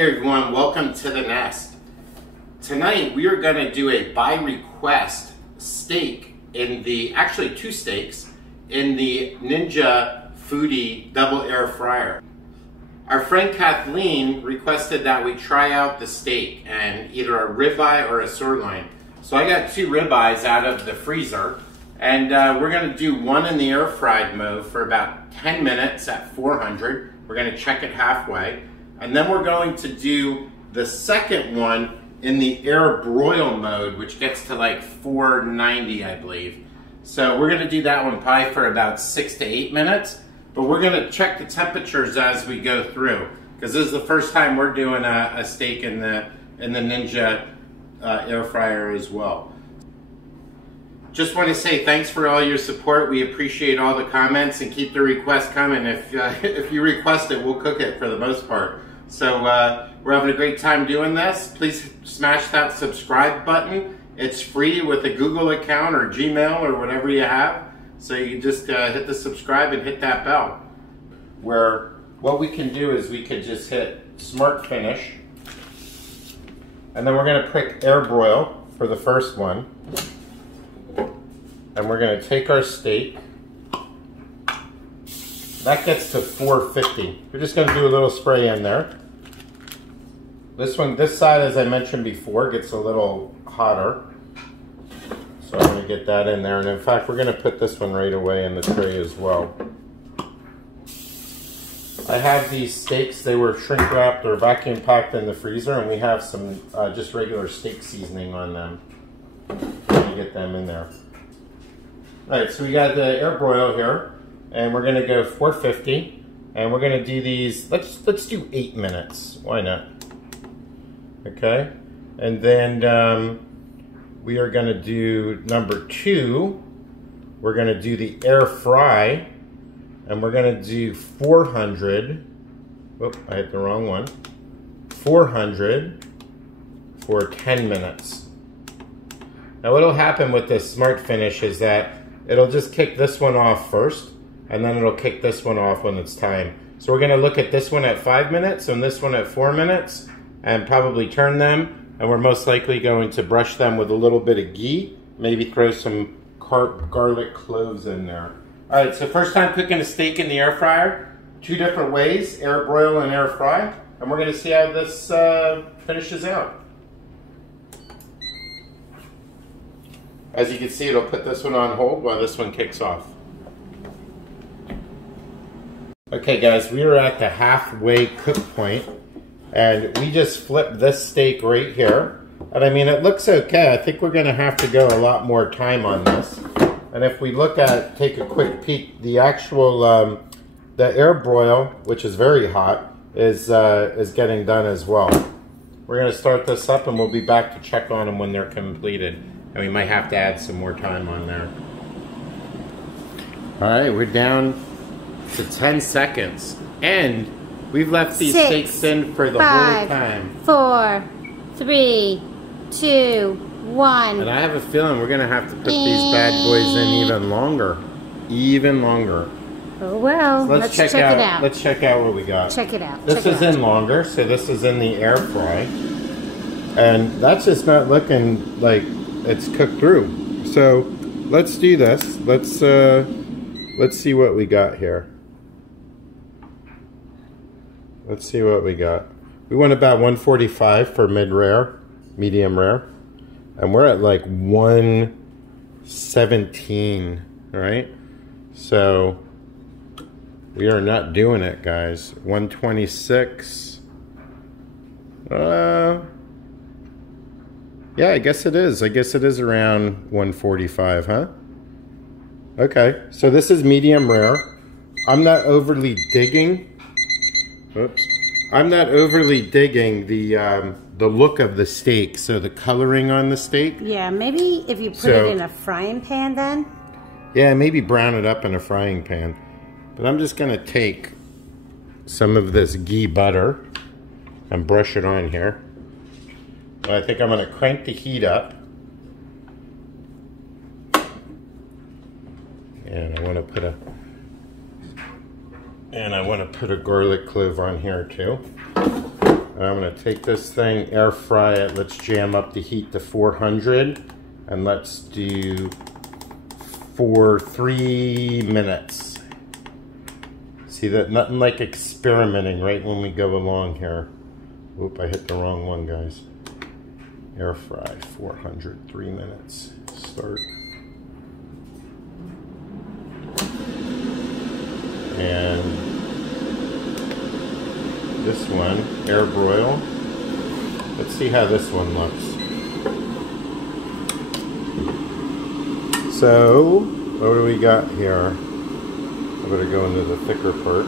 everyone, welcome to the nest. Tonight we are going to do a by request steak in the, actually 2 steaks, in the Ninja Foodie double air fryer. Our friend Kathleen requested that we try out the steak and either a ribeye or a sirloin. So I got 2 ribeyes out of the freezer, and we're going to do one in the air fried mode for about 10 minutes at 400. We're going to check it halfway. And then we're going to do the second one in the air broil mode, which gets to like 490, I believe. So we're going to do that one probably for about 6 to 8 minutes. But we're going to check the temperatures as we go through, because this is the first time we're doing a steak in the Ninja air fryer as well. Just want to say thanks for all your support. We appreciate all the comments, and keep the requests coming. If you request it, we'll cook it for the most part. So we're having a great time doing this. Please smash that subscribe button. It's free with a Google account or Gmail or whatever you have. So you just hit the subscribe and hit that bell. Where what we can do is we could just hit Smart Finish. And then we're going to pick air broil for the first one. And we're going to take our steak. That gets to 450. We're just going to do a little spray in there. This side, as I mentioned before, gets a little hotter. So I'm going to get that in there. And in fact, we're going to put this one right away in the tray as well. I have these steaks. They were shrink wrapped or vacuum packed in the freezer. And we have some just regular steak seasoning on them. Let me get them in there. Alright, so we got the air broil here. And we're going to go 450. And we're going to do these, let's do 8 minutes. Why not? Okay, and then we are going to do number 2. We're going to do the air fry, and we're going to do 400. Whoop, I hit the wrong one. 400 for 10 minutes. Now, what'll happen with this Smart Finish is that it'll just kick this one off first, and then it'll kick this one off when it's time. So we're going to look at this one at 5 minutes and this one at 4 minutes. And probably turn them, and we're most likely going to brush them with a little bit of ghee, maybe throw some garlic cloves in there. All right, so first time cooking a steak in the air fryer, 2 different ways, air broil and air fry, and we're going to see how this finishes out. As you can see, it'll put this one on hold while this one kicks off. Okay guys, we are at the halfway cook point. And we just flipped this steak right here. And I mean, it looks okay. I think we're gonna have to go a lot more time on this. And if we look at, take a quick peek, the actual, the air broil, which is very hot, is getting done as well. We're gonna start this up and we'll be back to check on them when they're completed. And we might have to add some more time on there. All right, we're down to 10 seconds. And we've left these steaks in for the whole time. 4, 3, 2, 1. And I have a feeling we're going to have to put these bad boys in even longer. Even longer. Oh well, so let's check it out. Let's check out what we got. Check it out. This is in longer, so this is in the air fry. And that's just not looking like it's cooked through. So let's do this. Let's see what we got here. Let's see what we got. We went about 145 for mid-rare, medium rare. And we're at like 117, right? So we are not doing it, guys. 126. Yeah, I guess it is. I guess it is around 145, huh? Okay, so this is medium rare. I'm not overly digging. Oops. I'm not overly digging the look of the steak, so the coloring on the steak. Yeah, maybe if you put it in a frying pan then. Yeah, maybe brown it up in a frying pan. But I'm just going to take some of this ghee butter and brush it on here. And I think I'm going to crank the heat up. And I want to put a And I want to put a garlic clove on here too. And I'm gonna take this thing, air fry it. Let's jam up the heat to 400 and let's do for 3 minutes. See that? Nothing like experimenting right when we go along here. Oop, I hit the wrong one, guys. Air fry, 400, 3 minutes. Start. And this one, air broil. Let's see how this one looks. So, what do we got here? I better go into the thicker part.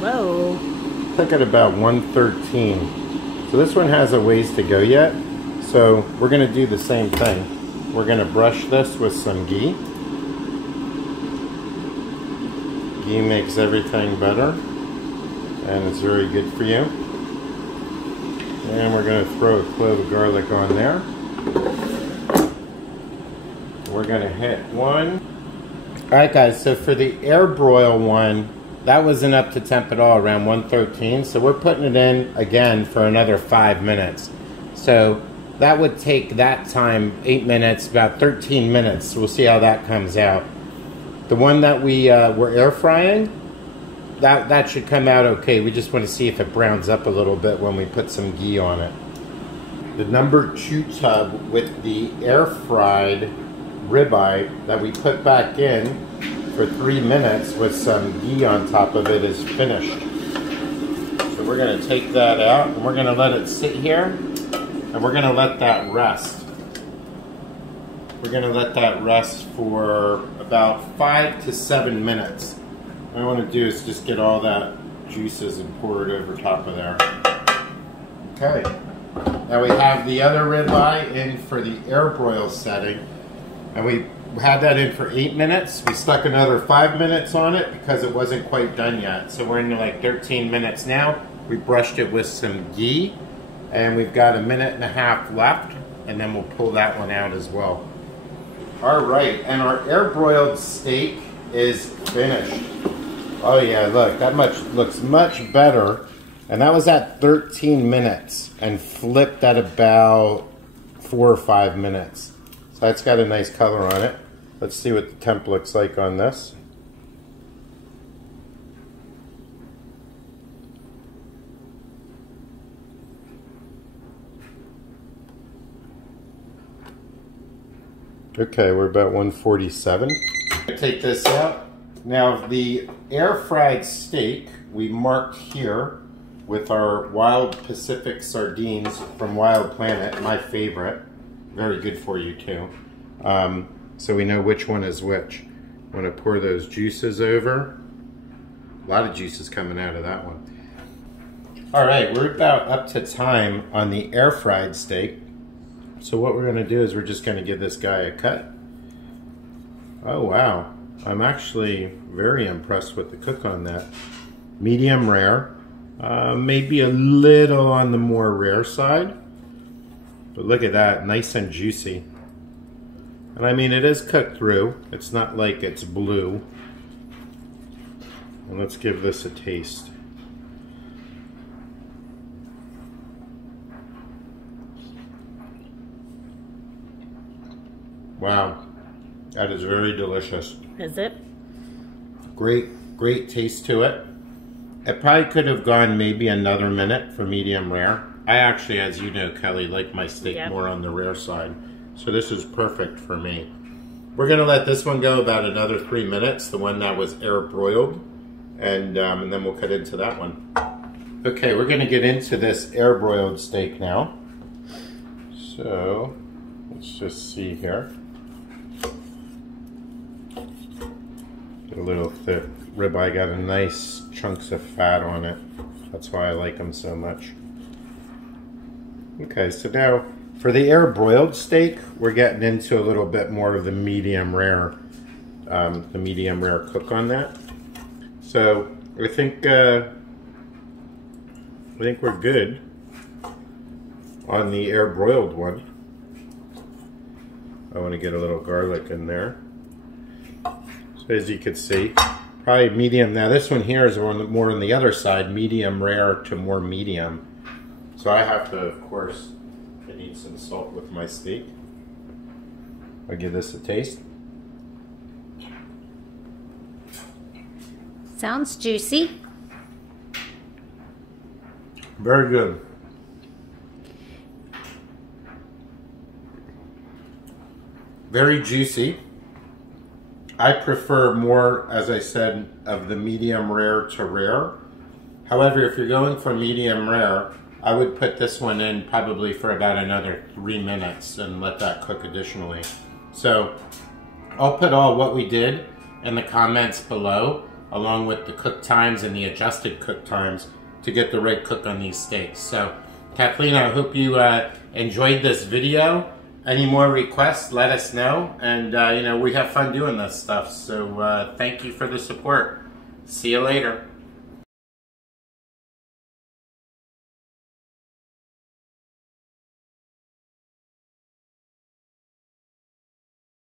Whoa. I think at about 113. So this one has a ways to go yet. So we're going to do the same thing. We're going to brush this with some ghee. Ghee makes everything better. And it's very good for you. And we're going to throw a clove of garlic on there. We're going to hit one. Alright guys, so for the air broil one, that wasn't up to temp at all, around 113. So we're putting it in again for another 5 minutes. So that would take that time, 8 minutes, about 13 minutes. We'll see how that comes out. The one that we were air frying, that should come out okay. We just want to see if it browns up a little bit when we put some ghee on it. The number 2 tub with the air fried ribeye that we put back in for 3 minutes with some ghee on top of it is finished. So we're going to take that out and we're going to let it sit here and we're going to let that rest. We're going to let that rest for about 5 to 7 minutes. What I want to do is just get all that juices and pour it over top of there. Okay. Now we have the other ribeye in for the air broil setting. And we had that in for 8 minutes. We stuck another 5 minutes on it because it wasn't quite done yet. So we're into like 13 minutes now. We brushed it with some ghee. And we've got 1.5 minutes left. And then we'll pull that one out as well. All right, and our air broiled steak is finished. Oh yeah, look, that looks much better. And that was at 13 minutes and flipped at about 4 or 5 minutes. So that's got a nice color on it. Let's see what the temp looks like on this. Okay, we're about 147. Take this out. Now the air fried steak we marked here with our Wild Pacific sardines from Wild Planet, my favorite. Very good for you too. So we know which one is which. I'm gonna pour those juices over. A lot of juices coming out of that one. All right, we're about up to time on the air fried steak. So what we're gonna do is we're just gonna give this guy a cut. Oh wow, I'm actually very impressed with the cook on that. Medium rare, maybe a little on the more rare side. But look at that, nice and juicy. And I mean, it is cooked through. It's not like it's blue. And let's give this a taste. Wow, that is very delicious. Is it? Great taste to it. It probably could have gone maybe another minute for medium rare. I actually, as you know, Kelly, like my steak more on the rare side. So this is perfect for me. We're gonna let this one go about another 3 minutes, the one that was air broiled, and then we'll cut into that one. Okay, we're gonna get into this air broiled steak now. So, let's just see here. Get a little thick ribeye, got a nice chunks of fat on it. That's why I like them so much. Okay, so now for the air broiled steak, we're getting into a little bit more of the medium rare cook on that. So I think we're good on the air broiled one. I want to get a little garlic in there. So as you could see. Probably medium. Now this one here is more on the other side, medium rare to more medium. So I have to, of course, I need some salt with my steak. I'll give this a taste. Sounds juicy. Very good. Very juicy. I prefer more, as I said, of the medium rare to rare. However, if you're going for medium rare, I would put this one in probably for about another 3 minutes and let that cook additionally. So I'll put all what we did in the comments below, along with the cook times and the adjusted cook times to get the right cook on these steaks. So Kathleen, I hope you enjoyed this video. Any more requests, let us know. And you know, we have fun doing this stuff. So thank you for the support. See you later.